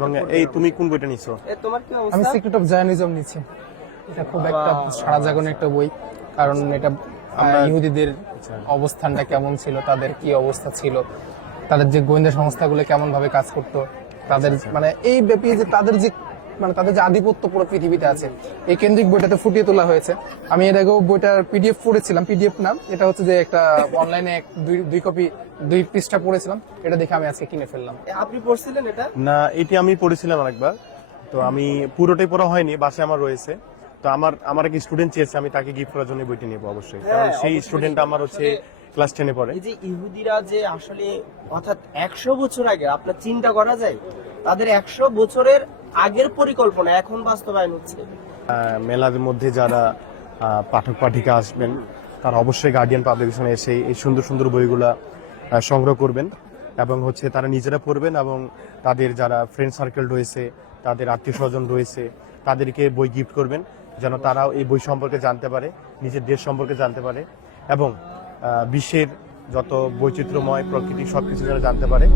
এবং এই তুমি কোন বইটা নিছো? এ তোমার কি আমি সিক্রেট অফ জায়নিজম নিছি। এটা খুব একটা সারা জাগন একটা বই। কারণ এটা ইহুদিদের অবস্থানটা কেমন ছিল তাদের কি অবস্থা ছিল তাদের যে গোয়েন্দা সংস্থাগুলো কেমন ভাবে কাজ করতো তাদের মানে এই ব্যাপী যে তাদের যে মানে তাদের যে আধিপত্য পুরো পৃথিবীতে আছে এই কেন্দ্রিক বইটাতে ফুটিয়ে তোলা হয়েছে। আমি এর আগেও বইটার পিডিএফ পড়েছিলাম পিডিএফ নাম এটা হচ্ছে যে একটা অনলাইনে দুই দুই কপি দুই পৃষ্ঠা পড়েছিলাম এটা দেখে আমি আজকে কিনে ফেললাম। আপনি পড়ছিলেন এটা? না এটি আমি পড়েছিলাম আরেকবার। তো আমি পুরোটাই পড়া হয়নি বাসায় আমার রয়েছে। তো আমার আমার এক স্টুডেন্ট চেয়েছে আমি তাকে গিফট করার জন্য বইটি নেব অবশ্যই। কারণ হ্যাঁ, সেই স্টুডেন্ট আমার হচ্ছে ক্লাস টেনে পড়ে। এই যে ইহুদিরা যে আসলে অর্থাৎ একশো বছর আগে আপনার চিন্তা করা যায় তাদের একশো বছরের আগের পরিকল্পনা, এখন বাস্তবায়ন হচ্ছে মেলার মধ্যে যারা পাঠক পাঠিকা আসবেন, তারা অবশ্যই গার্ডিয়ান পাবলিকেশনে এসে এই সুন্দর সুন্দর বইগুলা সংগ্রহ করবেন এবং হচ্ছে তারা নিজেরা পড়বেন এবং তাদের যারা ফ্রেন্ড সার্কেল রয়েছে, তাদের আত্মীয় স্বজন রয়েছে, তাদেরকে বই গিফট করবেন, যেন তারাও এই বই সম্পর্কে জানতে পারে, নিজের দেশ সম্পর্কে জানতে পারে এবং বিশ্বের যত বৈচিত্র্যময় প্রকৃতি সবকিছু যেন জানতে পারে.